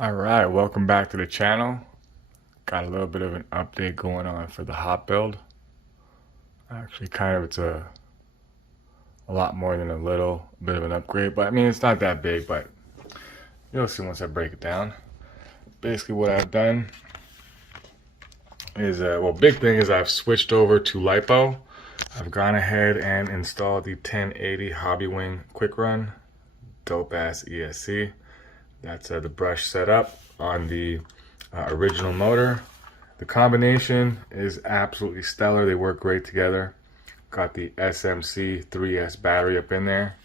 Alright, welcome back to the channel. Got a little bit of an update going on for the Hop Build. Actually, it's a lot more than a little bit of an upgrade, but I mean, it's not that big, but you'll see once I break it down. Basically, what I've done is, big thing is I've switched over to LiPO. I've gone ahead and installed the 1080 Hobby Wing Quick Run, dope ass ESC. That's the brush setup on the original motor. The combination is absolutely stellar. They work great together. Got the SMC 3S battery up in there.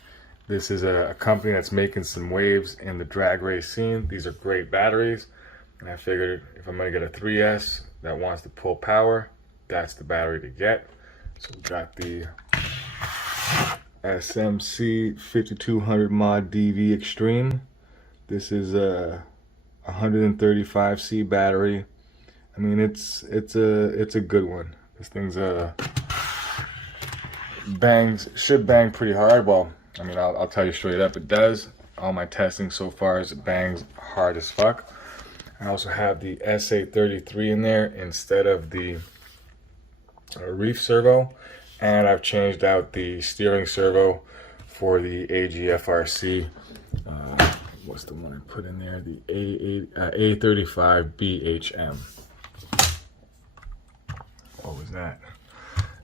This is a company that's making some waves in the drag race scene. These are great batteries. And I figured if I'm going to get a 3S that wants to pull power, that's the battery to get. So we got the SMC 5200 Mod DV Extreme. This is a 135C battery. I mean, it's a good one. This thing's should bang pretty hard. Well, I mean, I'll tell you straight up, it does. All my testing so far is it bangs hard as fuck. I also have the SA33 in there instead of the reef servo, and I've changed out the steering servo for the AGFRC. What's the one I put in there? The A35 BHM. What was that?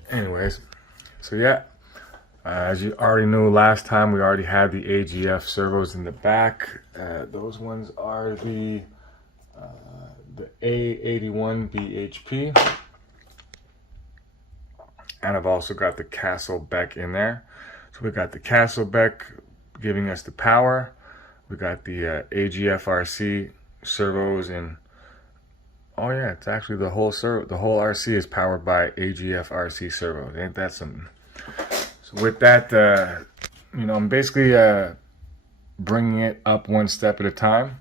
Anyways, so yeah, as you already knew last time, we already had the AGF servos in the back. Those ones are the A81 BHP. And I've also got the Castle BEC in there. So we got the Castle BEC giving us the power. We got the AGFRC servos, and oh yeah, it's actually the whole RC is powered by AGFRC servos. Ain't that something? So with that, I'm basically bringing it up one step at a time.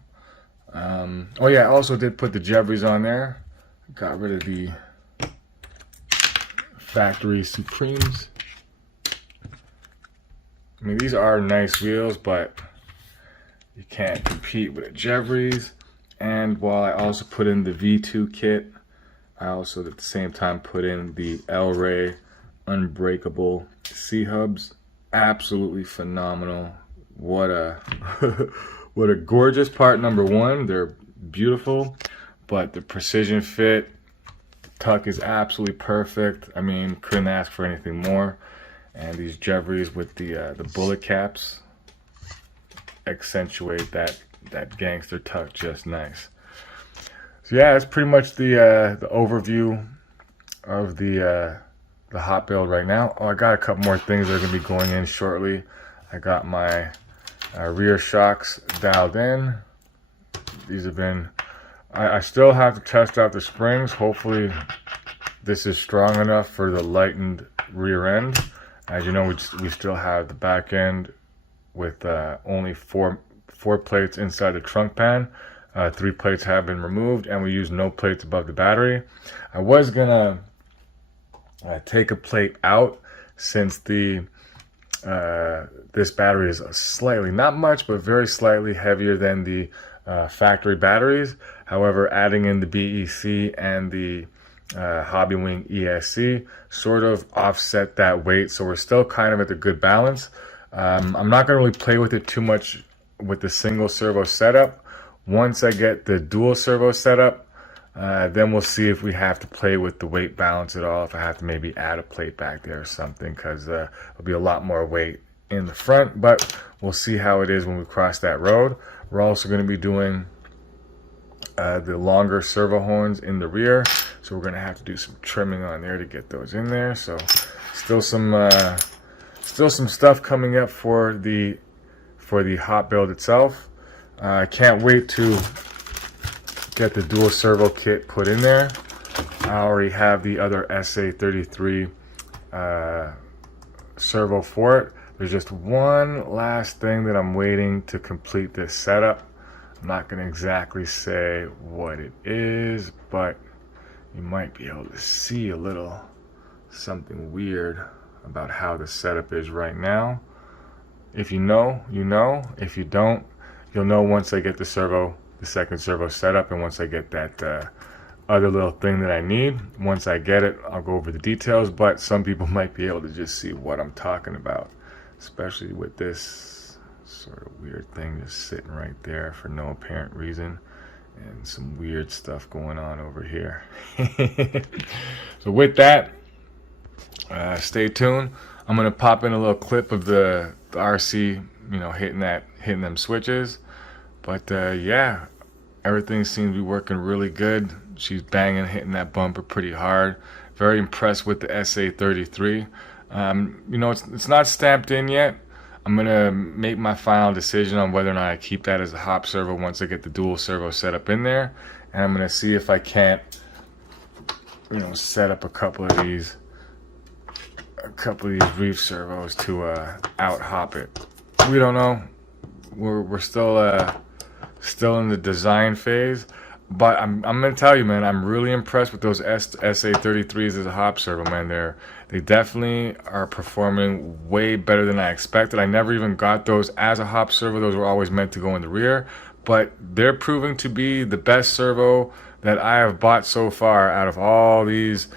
Oh yeah, I also did put the Jeffries on there. Got rid of the factory Supremes. I mean, these are nice wheels, but you can't compete with a Jeffries. And while I also put in the V2 kit, I also at the same time put in the L-Ray unbreakable C-hubs. Absolutely phenomenal. What a what a gorgeous part. Number one, they're beautiful, but the precision fit, tuck is absolutely perfect. I mean, couldn't ask for anything more. And these Jeffries with the bullet caps accentuate that gangster tuck just nice. So yeah, that's pretty much the overview of the Hop Build right now. Oh, I got a couple more things that are gonna be going in shortly. I got my rear shocks dialed in. These have been. I still have to test out the springs. Hopefully, this is strong enough for the lightened rear end. As you know, we still have the back end with only four plates inside the trunk pan. 3 plates have been removed, and we use no plates above the battery. I was gonna take a plate out since the this battery is slightly, not much, but very slightly heavier than the factory batteries. However, adding in the BEC and the Hobby Wing ESC sort of offset that weight, so we're still kind of at a good balance. I'm not going to really play with it too much with the single servo setup. Once I get the dual servo setup, then we'll see if we have to play with the weight balance at all, if I have to maybe add a plate back there or something, because there'll be a lot more weight in the front, but we'll see how it is when we cross that road. We're also going to be doing the longer servo horns in the rear, so we're going to have to do some trimming on there to get those in there. So still some stuff coming up for the Hop Build itself. I can't wait to get the dual servo kit put in there. I already have the other SA33 servo for it. There's just one last thing that I'm waiting to complete this setup. I'm not going to exactly say what it is, but you might be able to see a little something weird about how the setup is right now. If you know, you know. If you don't, you'll know once I get the servo the second servo set up, and once I get that other little thing that I need, once I get it, I'll go over the details. But some people might be able to just see what I'm talking about, especially with this sort of weird thing just sitting right there for no apparent reason, and some weird stuff going on over here. So with that, stay tuned. I'm gonna pop in a little clip of the RC, you know, hitting them switches. But yeah, everything seems to be working really good. She's banging, hitting that bumper pretty hard. Very impressed with the SA33. You know, it's not stamped in yet. I'm gonna make my final decision on whether or not I keep that as a hop servo once I get the dual servo set up in there, and I'm gonna see if I can't, you know, set up a couple of these reef servos to out hop it. We don't know. We're still in the design phase. But I'm gonna tell you, man, I'm really impressed with those SA33s as a hop servo, man. They definitely are performing way better than I expected. I never even got those as a hop servo. Those were always meant to go in the rear. But they're proving to be the best servo that I have bought so far out of all these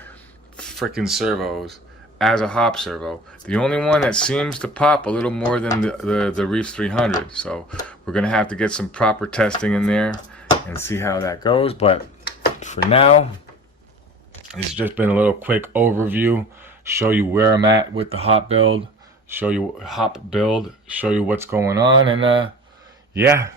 freaking servos as a hop servo. The only one that seems to pop a little more than the Reef 300. So we're gonna have to get some proper testing in there and see how that goes. But for now, it's just been a little quick overview, show you where I'm at with the Hop Build, show you what's going on, and yeah.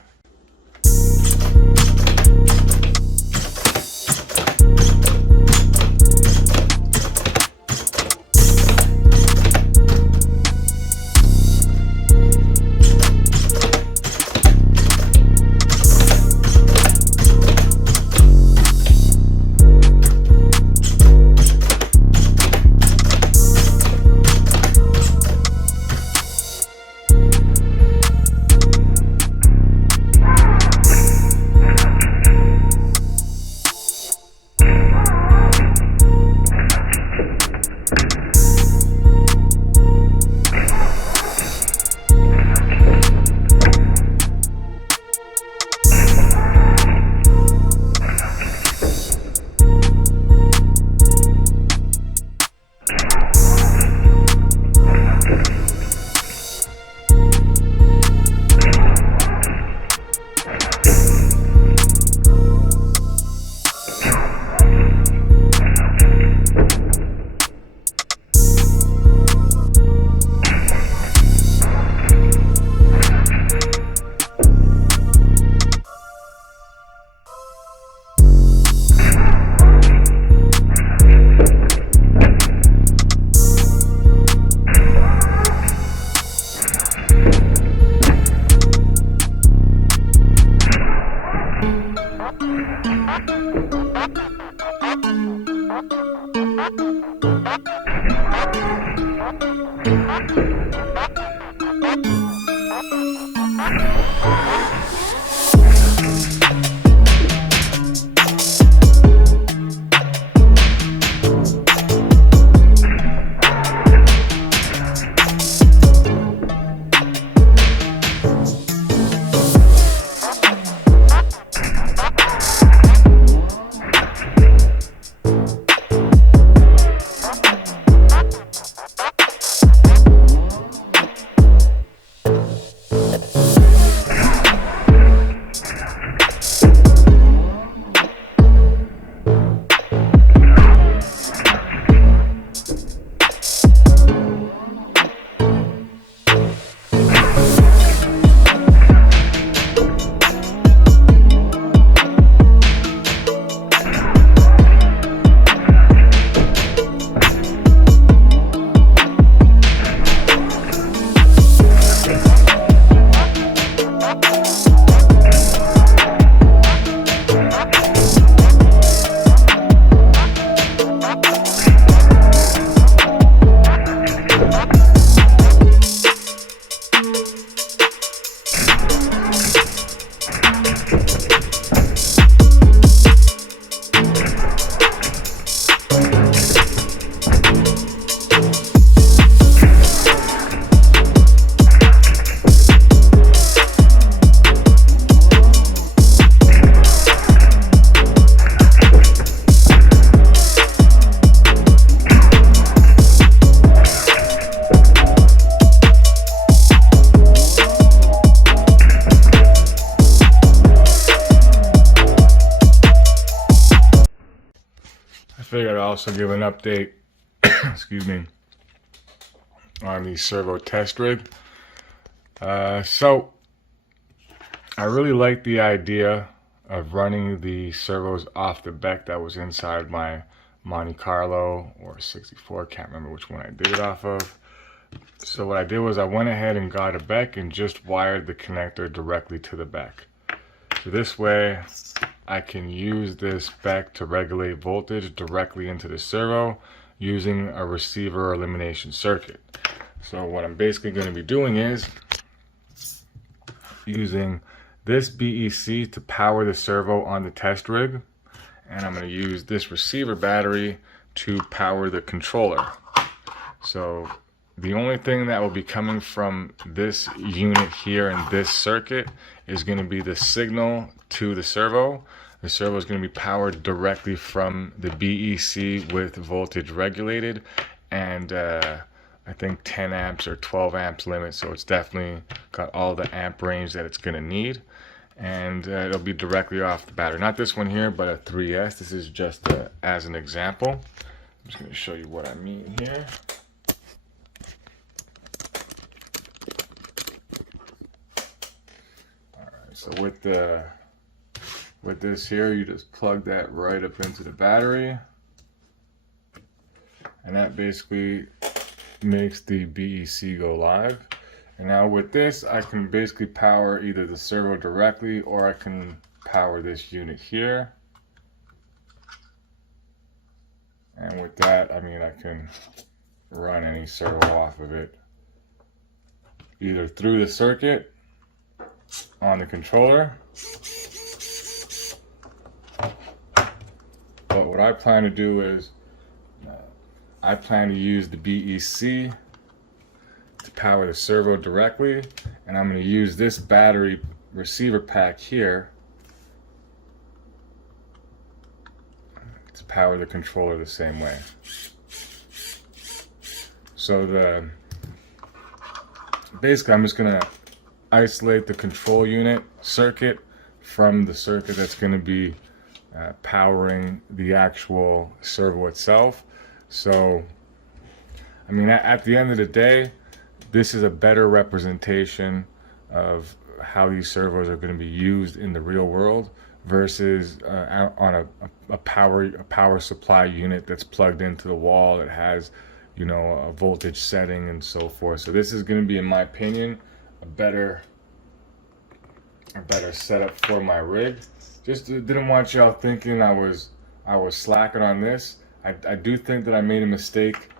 figured I'd also give an update, excuse me, on the servo test rig. So I really like the idea of running the servos off the BEC that was inside my Monte Carlo or 64, can't remember which one I did it off of. So what I did was I went ahead and got a BEC and just wired the connector directly to the BEC. So this way I can use this BEC to regulate voltage directly into the servo using a receiver elimination circuit. So what I'm basically going to be doing is using this BEC to power the servo on the test rig, and I'm going to use this receiver battery to power the controller. So the only thing that will be coming from this unit here in this circuit is going to be the signal to the servo. The servo is going to be powered directly from the BEC with voltage regulated, and I think 10 amps or 12 amps limit, so it's definitely got all the amp range that it's going to need. And it'll be directly off the battery. Not this one here, but a 3S. This is just as an example. I'm just going to show you what I mean here. Alright, so with this here, you just plug that right up into the battery. And that basically makes the BEC go live. And now with this, I can basically power either the servo directly, or I can power this unit here. And with that, I mean, I can run any servo off of it, either through the circuit on the controller. But what I plan to do is, I plan to use the BEC to power the servo directly, and I'm going to use this battery receiver pack here to power the controller the same way. So basically I'm just going to isolate the control unit circuit from the circuit that's going to be powering the actual servo itself. So I mean, at the end of the day, this is a better representation of how these servos are going to be used in the real world versus on a power supply unit that's plugged into the wall that has, you know, a voltage setting and so forth. So this is going to be, in my opinion, a better setup for my rig. Just didn't want y'all thinking I was slacking on this. I do think that I made a mistake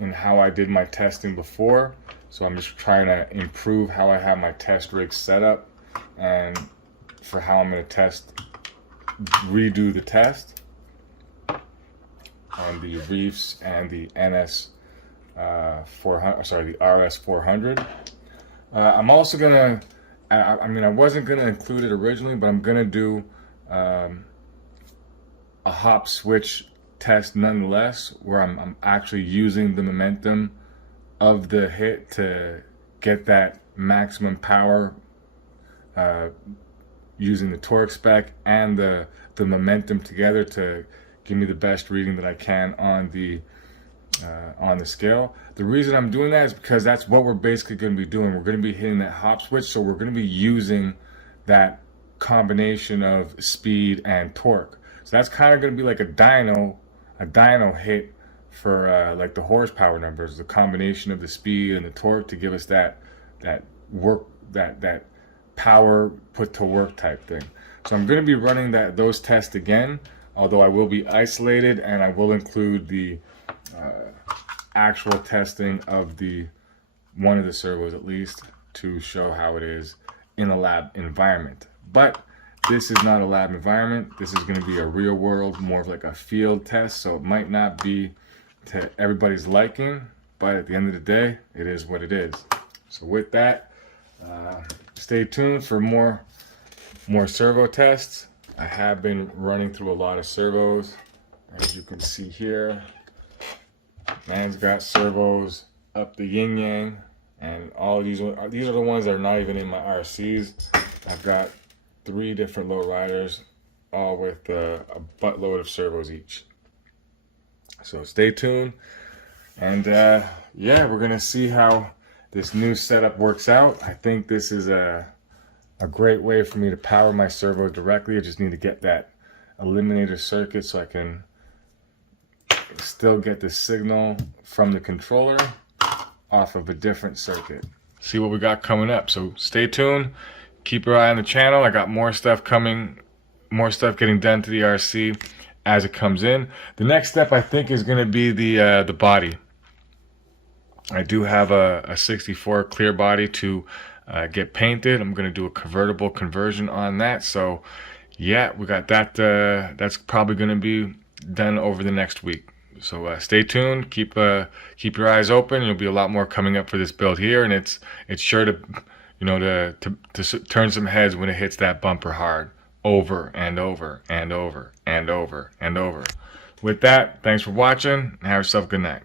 in how I did my testing before. So I'm just trying to improve how I have my test rig set up, and for how I'm going to redo the test on the Reefs and the RS 400. I'm also going to, I mean, I wasn't going to include it originally, but I'm going to do a hop switch test nonetheless, where I'm actually using the momentum of the hit to get that maximum power, using the torque spec and the momentum together to give me the best reading that I can on the scale. The reason I'm doing that is because that's what we're basically going to be doing. We're going to be hitting that hop switch, so we're going to be using that combination of speed and torque. So that's kind of going to be like a dyno hit for like the horsepower numbers, the combination of the speed and the torque to give us that power put to work type thing. So I'm going to be running those tests again, although I will be isolated, and I will include the actual testing of one of the servos at least, to show how it is in a lab environment. But this is not a lab environment. This is going to be a real world, more of like a field test, so it might not be to everybody's liking, but at the end of the day, it is what it is. So with that, stay tuned for more servo tests. I have been running through a lot of servos, as you can see here. Man's got servos up the yin yang, and all these are the ones that are not even in my RCs. I've got 3 different low riders, all with a buttload of servos each. So stay tuned. And yeah, we're going to see how this new setup works out. I think this is a great way for me to power my servo directly. I just need to get that eliminator circuit so I can still get the signal from the controller off of a different circuit. See what we got coming up. So stay tuned. Keep your eye on the channel. I got more stuff coming, more stuff getting done to the RC as it comes in. The next step I think is going to be the body. I do have a 64 clear body to get painted. I'm going to do a convertible conversion on that. So yeah, we got that. That's probably going to be done over the next week. So stay tuned. Keep your eyes open. There'll be a lot more coming up for this build here, and it's sure to, you know, to turn some heads when it hits that bumper hard, over and over and over and over and over. With that, thanks for watching, and have yourself a good night.